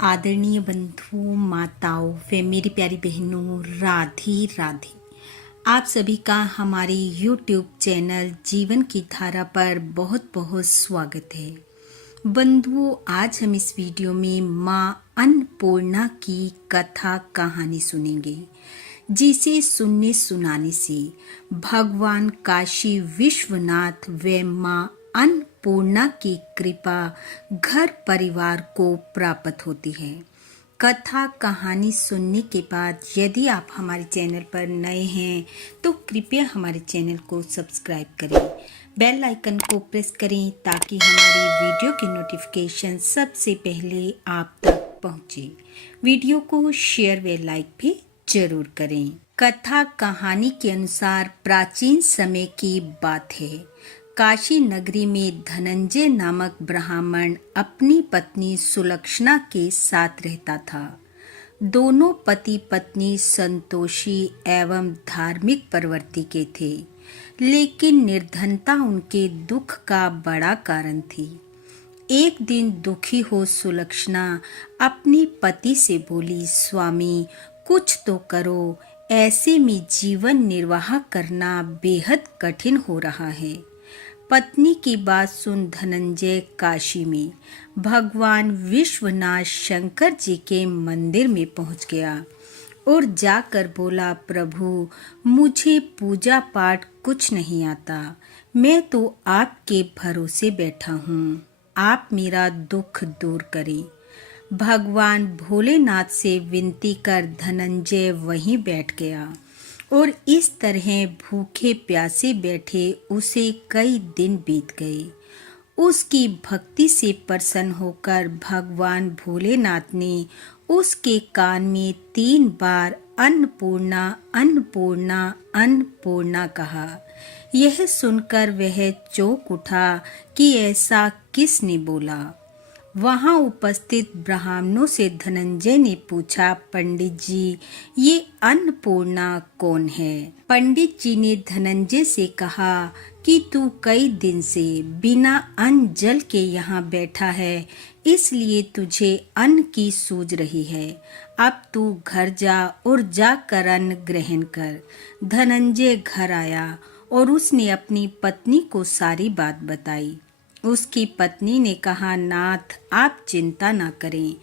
आदरणीय बंधुओं, माताओं व मेरी प्यारी बहनों, राधे राधे। आप सभी का हमारे YouTube चैनल जीवन की धारा पर बहुत बहुत स्वागत है। बंधुओं, आज हम इस वीडियो में माँ अन्नपूर्णा की कथा कहानी सुनेंगे, जिसे सुनने सुनाने से भगवान काशी विश्वनाथ व माँ अन्नपूर्णा की कृपा घर परिवार को प्राप्त होती है। कथा कहानी सुनने के बाद यदि आप हमारे चैनल पर नए हैं तो कृपया हमारे चैनल को सब्सक्राइब करें, बेल आइकन को प्रेस करें ताकि हमारी वीडियो की नोटिफिकेशन सबसे पहले आप तक पहुंचे। वीडियो को शेयर व लाइक भी जरूर करें। कथा कहानी के अनुसार प्राचीन समय की बात है। काशी नगरी में धनंजय नामक ब्राह्मण अपनी पत्नी सुलक्षणा के साथ रहता था। दोनों पति पत्नी संतोषी एवं धार्मिक प्रवृत्ति के थे, लेकिन निर्धनता उनके दुख का बड़ा कारण थी। एक दिन दुखी हो सुलक्षणा अपने पति से बोली, स्वामी कुछ तो करो, ऐसे में जीवन निर्वाह करना बेहद कठिन हो रहा है। पत्नी की बात सुन धनंजय काशी में भगवान विश्वनाथ शंकर जी के मंदिर में पहुंच गया और जाकर बोला, प्रभु मुझे पूजा पाठ कुछ नहीं आता, मैं तो आपके भरोसे बैठा हूँ, आप मेरा दुख दूर करें। भगवान भोलेनाथ से विनती कर धनंजय वहीं बैठ गया और इस तरह भूखे प्यासे बैठे उसे कई दिन बीत गए। उसकी भक्ति से प्रसन्न होकर भगवान भोलेनाथ ने उसके कान में 3 बार अन्नपूर्णा अन्नपूर्णा अन्नपूर्णा कहा। यह सुनकर वह चौंक उठा कि ऐसा किसने बोला। वहां उपस्थित ब्राह्मणों से धनंजय ने पूछा, पंडित जी ये अन्नपूर्णा कौन है? पंडित जी ने धनंजय से कहा कि तू कई दिन से बिना अन्न जल के यहाँ बैठा है, इसलिए तुझे अन्न की सूझ रही है। अब तू घर जा और जाकर अन्न ग्रहण कर। धनंजय घर आया और उसने अपनी पत्नी को सारी बात बताई। उसकी पत्नी ने कहा, नाथ आप चिंता न करें,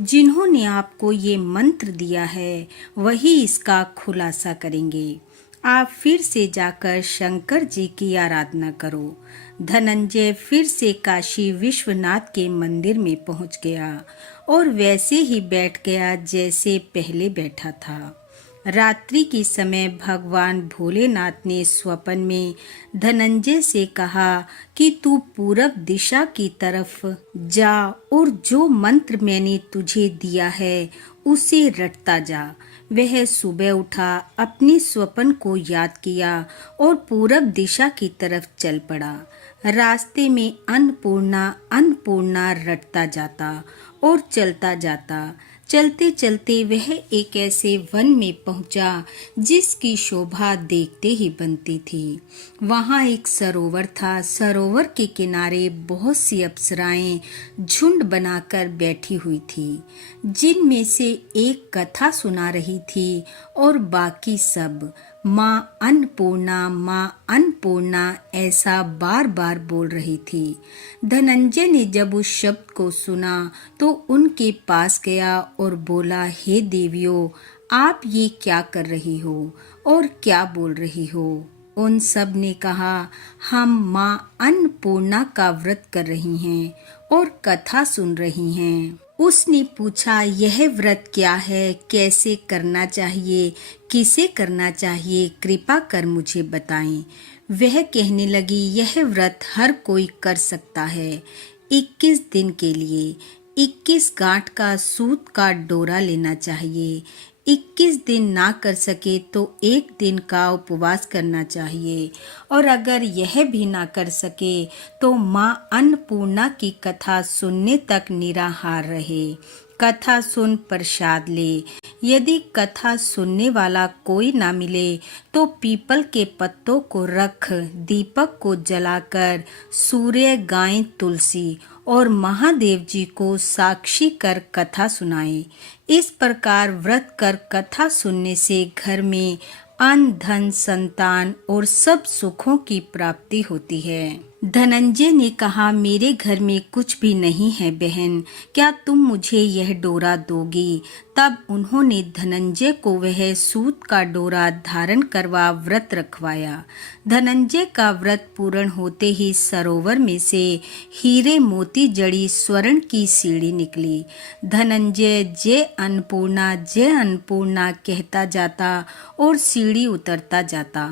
जिन्होंने आपको ये मंत्र दिया है वही इसका खुलासा करेंगे। आप फिर से जाकर शंकर जी की आराधना करो। धनंजय फिर से काशी विश्वनाथ के मंदिर में पहुंच गया और वैसे ही बैठ गया जैसे पहले बैठा था। रात्रि के समय भगवान भोलेनाथ ने स्वप्न में धनंजय से कहा कि तू पूरब दिशा की तरफ जा और जो मंत्र मैंने तुझे दिया है उसे रटता जा। वह सुबह उठा, अपने स्वप्न को याद किया और पूरब दिशा की तरफ चल पड़ा। रास्ते में अन्नपूर्णा अन्नपूर्णा रटता जाता और चलता जाता। चलते चलते वह एक ऐसे वन में पहुंचा जिसकी शोभा देखते ही बनती थी। वहां एक सरोवर था। सरोवर के किनारे बहुत सी अप्सराएं झुंड बनाकर बैठी हुई थी, जिनमें से एक कथा सुना रही थी और बाकी सब माँ अन्नपूर्णा ऐसा बार बार बोल रही थी। धनंजय ने जब उस शब्द को सुना तो उनके पास गया और बोला, हे देवियों, आप ये क्या कर रही हो और क्या बोल रही हो? उन सब ने कहा, हम माँ अन्नपूर्णा का व्रत कर रही हैं और कथा सुन रही हैं। उसने पूछा, यह व्रत क्या है, कैसे करना चाहिए, किसे करना चाहिए, कृपा कर मुझे बताएं। वह कहने लगी, यह व्रत हर कोई कर सकता है। 21 दिन के लिए 21 गांठ का सूत का डोरा लेना चाहिए। 21 दिन ना कर सके तो 1 दिन का उपवास करना चाहिए, और अगर यह भी ना कर सके तो माँ अन्नपूर्णा की कथा सुनने तक निराहार रहे। कथा सुन प्रसाद ले। यदि कथा सुनने वाला कोई ना मिले तो पीपल के पत्तों को रख दीपक को जलाकर सूर्य, गाय, तुलसी और महादेव जी को साक्षी कर कथा सुनाए। इस प्रकार व्रत कर कथा सुनने से घर में अन्न, धन, संतान और सब सुखों की प्राप्ति होती है। धनंजय ने कहा, मेरे घर में कुछ भी नहीं है बहन, क्या तुम मुझे यह डोरा दोगी? तब उन्होंने धनंजय को वह सूत का डोरा धारण करवा व्रत रखवाया। धनंजय का व्रत पूर्ण होते ही सरोवर में से हीरे मोती जड़ी स्वर्ण की सीढ़ी निकली। धनंजय जय अन्नपूर्णा कहता जाता और सीढ़ी उतरता जाता।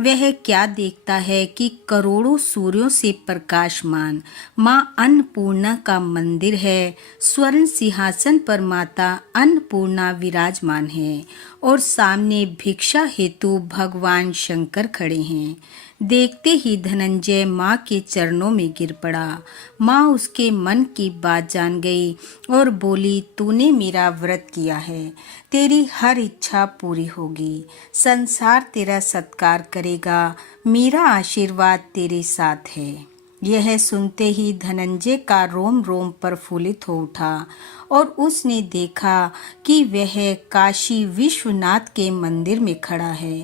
वह क्या देखता है कि करोड़ों सूर्यों से प्रकाशमान माँ अन्नपूर्णा का मंदिर है। स्वर्ण सिंहासन पर माता अन्नपूर्णा विराजमान है और सामने भिक्षा हेतु भगवान शंकर खड़े हैं। देखते ही धनंजय माँ के चरणों में गिर पड़ा। माँ उसके मन की बात जान गई और बोली, तूने मेरा व्रत किया है, तेरी हर इच्छा पूरी होगी, संसार तेरा सत्कार करेगा, मेरा आशीर्वाद तेरे साथ है। यह सुनते ही धनंजय का रोम रोम प्रफुल्लित हो उठा और उसने देखा कि वह काशी विश्वनाथ के मंदिर में खड़ा है।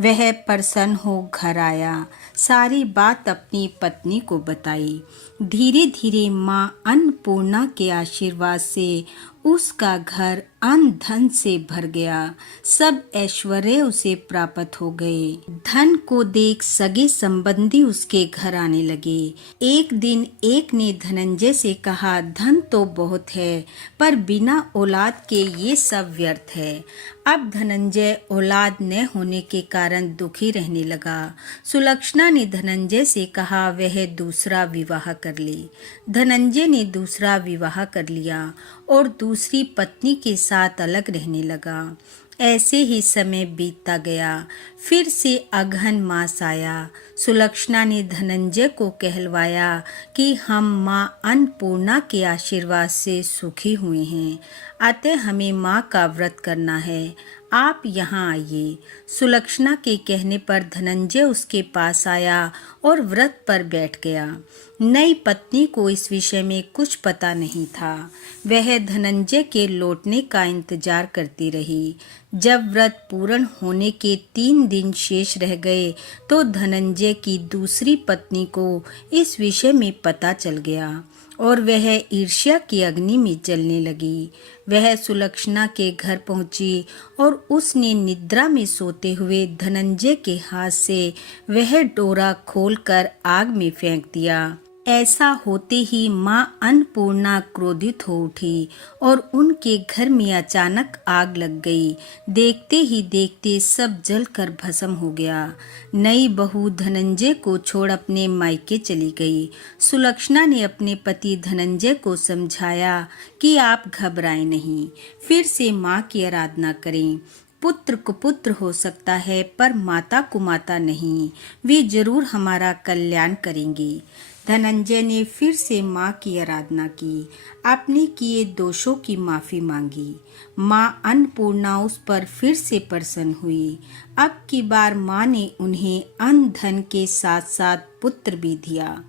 वह प्रसन्न हो घर आया, सारी बात अपनी पत्नी को बताई। धीरे धीरे माँ अन्नपूर्णा के आशीर्वाद से उसका घर अन्न धन से भर गया। सब ऐश्वर्य उसे प्राप्त हो गए। धन को देख सगे संबंधी उसके घर आने लगे। एक दिन एक ने धनंजय से कहा, धन तो बहुत है पर बिना औलाद के ये सब व्यर्थ है। अब धनंजय औलाद न होने के कारण दुखी रहने लगा। सुलक्षणा ने धनंजय से कहा वह दूसरा विवाह कर ले। धनंजय ने दूसरा विवाह कर लिया और दूसरी पत्नी के साथ अलग रहने लगा। ऐसे ही समय बीतता गया। फिर से अगहन मास आया। सुलक्षणा ने धनंजय को कहलवाया कि हम माँ अन्नपूर्णा के आशीर्वाद से सुखी हुए हैं, अतः हमें माँ का व्रत करना है, आप यहाँ आइए। सुलक्षणा के कहने पर धनंजय उसके पास आया और व्रत पर बैठ गया। नई पत्नी को इस विषय में कुछ पता नहीं था। वह धनंजय के लौटने का इंतजार करती रही। जब व्रत पूर्ण होने के 3 दिन शेष रह गए तो धनंजय की दूसरी पत्नी को इस विषय में पता चल गया और वह ईर्ष्या की अग्नि में जलने लगी। वह सुलक्षणा के घर पहुंची और उसने निद्रा में सोते हुए धनंजय के हाथ से वह डोरा खोलकर आग में फेंक दिया। ऐसा होते ही माँ अन्नपूर्णा क्रोधित हो उठी और उनके घर में अचानक आग लग गई। देखते ही देखते सब जलकर भस्म हो गया। नई बहू धनंजय को छोड़ अपने मायके चली गई। सुलक्षणा ने अपने पति धनंजय को समझाया कि आप घबराएं नहीं, फिर से माँ की आराधना करें। पुत्र कुपुत्र हो सकता है पर माता कुमाता नहीं, वे जरूर हमारा कल्याण करेंगी। धनंजय ने फिर से माँ की आराधना की, अपने किए दोषों की माफ़ी मांगी। माँ अन्नपूर्णा उस पर फिर से प्रसन्न हुई। अब की बार माँ ने उन्हें अन्न धन के साथ साथ पुत्र भी दिया।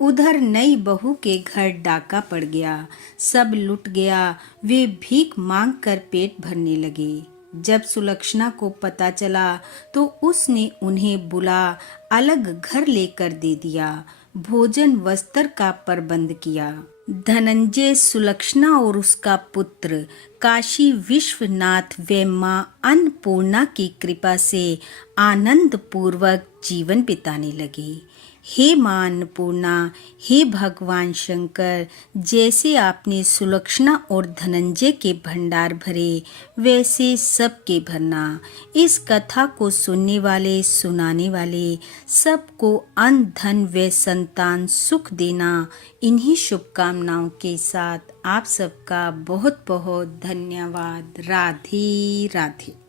उधर नई बहू के घर डाका पड़ गया, सब लुट गया। वे भीख मांग कर पेट भरने लगे। जब सुलक्षणा को पता चला तो उसने उन्हें बुला अलग घर लेकर दे दिया, भोजन वस्त्र का प्रबंध किया। धनंजय, सुलक्षणा और उसका पुत्र काशी विश्वनाथ व माँ अन्नपूर्णा की कृपा से आनंद पूर्वक जीवन बिताने लगे। हे माँ अन्नपूर्णा, हे भगवान शंकर, जैसे आपने सुलक्षणा और धनंजय के भंडार भरे वैसे सबके भरना। इस कथा को सुनने वाले सुनाने वाले सबको अन्न धन व संतान सुख देना। इन्हीं शुभकामनाओं के साथ आप सबका बहुत बहुत धन्यवाद। राधे राधे।